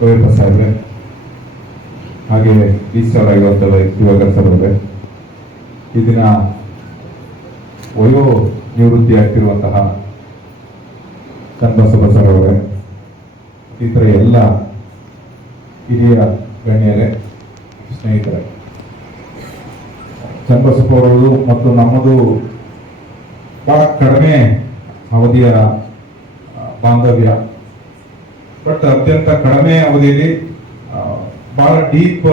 ರೋಹಿತ್ ಸಾಹೇಬ್ರೆ ಹಾಗೆ ರಿಜಿಸ್ಟರ್ ಆಗಿರುವಂತಹ ದಿವಾಕರ್ ಸರ್ ಅವರೇ ಈ ದಿನ ವಯೋ ನಿವೃತ್ತಿ ಆಗ್ತಿರುವಂತಹ ಕನ್ಬಸವ ಸರ್ ಅವರೇ ಥರ ಎಲ್ಲ ಹಿರಿಯ ಗಣ್ಯರೇ, ಸ್ನೇಹಿತರೆ. ಚನ್ನಬಸಪ್ಪ ಅವರದು ಮತ್ತು ನಮ್ಮದು ಬಹಳ ಕಡಿಮೆ ಅವಧಿಯ ಬಾಂಧವ್ಯ ಬಟ್ ಅತ್ಯಂತ ಕಡಿಮೆ ಅವಧಿಯಲ್ಲಿ ಬಹಳ ಡೀಪ್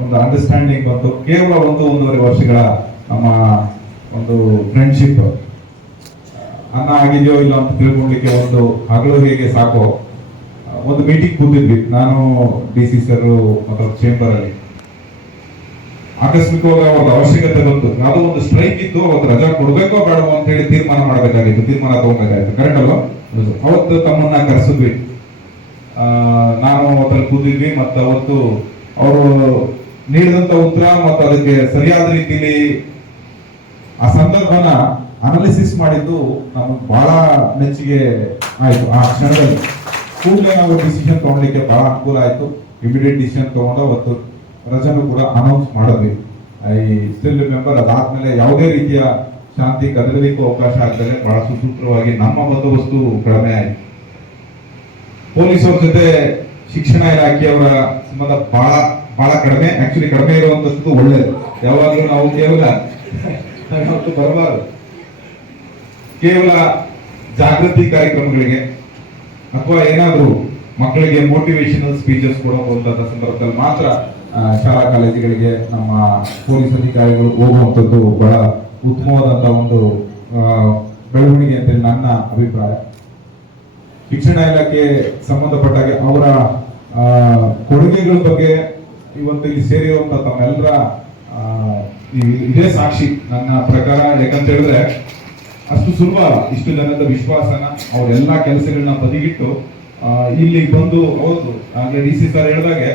ಒಂದು ಅಂಡರ್ಸ್ಟ್ಯಾಂಡಿಂಗ್ ಬಂತು. ಕೇವಲ ಒಂದು ಒಂದೂವರೆ ವರ್ಷಗಳ ನಮ್ಮ ಒಂದು ಫ್ರೆಂಡ್ಶಿಪ್ ಅನ್ನ ಆಗಿದೆಯೋ ಇಲ್ಲ ಅಂತ ತಿಳ್ಕೊಳ್ಲಿಕ್ಕೆ ಒಂದು ಹಗಲು ಹೇಗೆ ಸಾಕು ಒಂದು ಮೀಟಿಂಗ್ ಕೂತಿದ್ವಿ. ನಾನು ಡಿ ಸಿ ಸರ್ ಮತ್ತು ಚೇಂಬರ್ ಅಲ್ಲಿ. ಆಕಸ್ಮಿಕವಾಗಿ ಅವರ ಅವಶ್ಯಕತೆ ಬಂತು. ಯಾವುದೋ ಒಂದು ಸ್ಟ್ರೈಕ್ ಇತ್ತು, ಅವತ್ತು ರಜಾ ಕೊಡ್ಬೇಕೋ ಬೇಡವೋ ಅಂತ ಹೇಳಿ ತೀರ್ಮಾನ ಮಾಡಬೇಕಾಗಿತ್ತು. ತೀರ್ಮಾನ ತಗೋಬೇಕಾಗಿತ್ತು ಕರೆಕ್ಟ್ ಅಲ್ವಾ? ಅವತ್ತು ತಮ್ಮನ್ನ ಕರೆಸಿದ್ವಿ. ನಾನು ಅದ್ರಲ್ಲಿ ಕೂತಿದ್ವಿ ಮತ್ತು ಅವತ್ತು ಅವರು ನೀಡಿದಂತ ಉತ್ತರ ಮತ್ತು ಅದಕ್ಕೆ ಸರಿಯಾದ ರೀತಿಯಲ್ಲಿ ಆ ಸಂದರ್ಭನ ಅನಾಲಿಸಿಸ್ ಮಾಡಿದ್ದು ನಮಗೆ ಬಹಳ ಮೆಚ್ಚುಗೆ ಆಯಿತು. ಆ ಕ್ಷಣದಲ್ಲಿ ಕೂಡಲೇ ನಾವು ಡಿಸಿಷನ್ ತಗೊಳ್ಳಿಕ್ಕೆ ಬಹಳ ಅನುಕೂಲ ಆಯಿತು. ಇಮಿಡಿಯೇಟ್ ಡಿಸಿಷನ್ ತಗೊಂಡು ಅವತ್ತು ರಜನು ಕೂಡ ಅನೌನ್ಸ್ ಮಾಡಿದ್ವಿ. ಐ ಸ್ಟಿಲ್ ರಿಮೆಂಬರ್ ಅದಾದ್ಮೇಲೆ ಯಾವುದೇ ರೀತಿಯ ಶಾಂತಿ ಕದಲಿಕ್ಕೂ ಅವಕಾಶ ಆಗ್ತದೆ ಬಹಳ ಸುಸೂತ್ರವಾಗಿ ನಮ್ಮ ಬಂದೋಬಸ್ತು ಕಡಿಮೆ ಆಯ್ತು. ಪೊಲೀಸರ ಜೊತೆ ಶಿಕ್ಷಣ ಇಲಾಖೆಯವರ ಸಂಬಂಧ ಬಹಳ ಬಹಳ ಕಡಿಮೆ ಆಕ್ಚುಲಿ ಕಡಿಮೆ ಇರುವಂತದ್ದು ಒಳ್ಳೇದು. ಯಾವಾಗಲೂ ನಾವು ಕೇವಲ ಬರಬಾರದು. ಕೇವಲ ಜಾಗೃತಿ ಕಾರ್ಯಕ್ರಮಗಳಿಗೆ ಅಥವಾ ಏನಾದರೂ ಮಕ್ಕಳಿಗೆ ಮೋಟಿವೇಶನಲ್ ಸ್ಪೀಚಸ್ ಕೊಡುವಂತಹ ಸಂದರ್ಭದಲ್ಲಿ ಮಾತ್ರ ಶಾಲಾ ಕಾಲೇಜುಗಳಿಗೆ ನಮ್ಮ ಪೊಲೀಸ್ ಅಧಿಕಾರಿಗಳು ಹೋಗುವಂಥದ್ದು ಬಹಳ ಉತ್ತಮವಾದಂತಹ ಒಂದು ಬೆಳವಣಿಗೆ ಅಂತ ನನ್ನ ಅಭಿಪ್ರಾಯ. ಶಿಕ್ಷಣ ಇಲಾಖೆ ಸಂಬಂಧಪಟ್ಟಾಗೆ ಅವರ ಕೊಡುಗೆಗಳ ಬಗ್ಗೆ ಇವತ್ತು ಇಲ್ಲಿ ಸೇರಿರುವಂತ ತಮ್ಮೆಲ್ಲರ ಇದೇ ಸಾಕ್ಷಿ ನನ್ನ ಪ್ರಕಾರ. ಯಾಕಂತ ಹೇಳಿದ್ರೆ ಅಷ್ಟು ಸುಲಭ ಇಷ್ಟು ಜನದ ವಿಶ್ವಾಸನ ಅವರೆಲ್ಲ ಕೆಲಸಗಳನ್ನ ಬದಿಗಿಟ್ಟು ಇಲ್ಲಿ ಬಂದು ಹೌದು. ಅಂದ್ರೆ ಡಿ ಸಿ ಸರ್ ಹೇಳಿದಾಗೆ,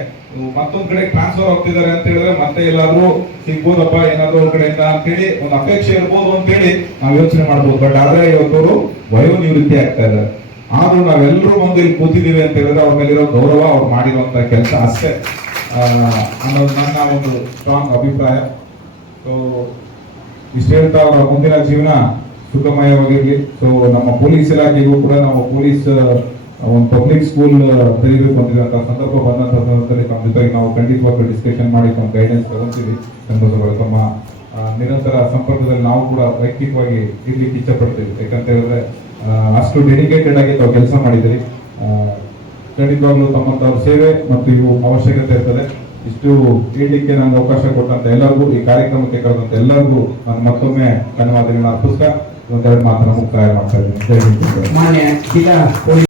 ಮತ್ತೊಂದ್ ಕಡೆ ಟ್ರಾನ್ಸ್ಫರ್ ಆಗ್ತಿದ್ದಾರೆ ಅಂತ ಹೇಳಿದ್ರೆ ಮತ್ತೆ ಎಲ್ಲಾದ್ರೂ ಸಿಗ್ಬೋದಪ್ಪ, ಏನಾದ್ರು ಅವ್ರ ಕಡೆಯಿಂದ ಅಂತೇಳಿ ಒಂದು ಅಪೇಕ್ಷೆ ಇರ್ಬೋದು ಅಂತೇಳಿ ನಾವು ಯೋಚನೆ ಮಾಡ್ಬೋದು. ಬಟ್ ಆದ್ರೆ ಇವತ್ತವರು ವಯೋ ನಿವೃತ್ತಿ ಆಗ್ತಾ ಇದ್ದಾರೆ. ಆದ್ರೂ ನಾವೆಲ್ಲರೂ ಮುಂದೆ ಇಲ್ಲಿ ಕೂತಿದ್ದೀವಿ ಅಂತ ಹೇಳಿದ್ರೆ ಅವ್ರ ಮೇಲಿರೋ ಗೌರವ ಅವ್ರು ಮಾಡಿರುವಂತ ಕೆಲಸ ಅಷ್ಟೇ. ಅನ್ನೋದು ನನ್ನ ಒಂದು ಸ್ಟ್ರಾಂಗ್ ಅಭಿಪ್ರಾಯ. ಸೊ ಇಷ್ಟು ಹೇಳ್ತಾ ಅವರ ಮುಂದಿನ ಜೀವನ ಸುಖಮಯವಾಗಿರಲಿ. ಸೊ ನಮ್ಮ ಪೊಲೀಸ್ ಇಲಾಖೆಗೂ ಕೂಡ ನಾವು ಪೊಲೀಸ್ ಒಂದು ಪಬ್ಲಿಕ್ ಸ್ಕೂಲ್ ತೆರೀಬೇಕು ಅಂತಿದ್ದಂಥ ಸಂದರ್ಭ ಬಂದಂಥ ಸಂದರ್ಭದಲ್ಲಿ ನಮ್ಮ ಜೊತೆಗೆ ನಾವು ಖಂಡಿತವಾಗ್ಲೂ ಡಿಸ್ಕಷನ್ ಮಾಡಿ ಒಂದು ಗೈಡೆನ್ಸ್ ತಗೊಂತೀವಿ. ಸಂತೋಷಗಳು ತಮ್ಮ ನಿರಂತರ ಸಂಪರ್ಕದಲ್ಲಿ ನಾವು ಕೂಡ ವೈಯಕ್ತಿಕವಾಗಿ ಇರ್ಲಿಕ್ಕೆ ಇಚ್ಛಪಡ್ತೀವಿ ಯಾಕಂತ ಹೇಳಿದ್ರೆ ಅಷ್ಟು ಡೆಡಿಕೇಟೆಡ್ ಆಗಿ ತಾವು ಕೆಲಸ ಮಾಡಿದ್ರಿ ಖಂಡಿತವಾಗ್ಲೂ ತಮ್ಮಂತವ್ರ ಸೇವೆ ಮತ್ತು ಇವು ಅವಶ್ಯಕತೆ ಇರ್ತದೆ. ಇಷ್ಟು ಹೇಳಲಿಕ್ಕೆ ನನಗೆ ಅವಕಾಶ ಕೊಟ್ಟಂತ ಎಲ್ಲರಿಗೂ, ಈ ಕಾರ್ಯಕ್ರಮಕ್ಕೆ ಕರೆದಂತ ಎಲ್ಲರಿಗೂ ನಾನು ಮತ್ತೊಮ್ಮೆ ಧನ್ಯವಾದಗಳನ್ನ ಅರ್ಪಿಸ್ತಾ ಒಂದೆರಡು ಮಾತನ್ನ ಮುಕ್ತಾಯ ಮಾಡ್ತಾ ಇದ್ದೀನಿ.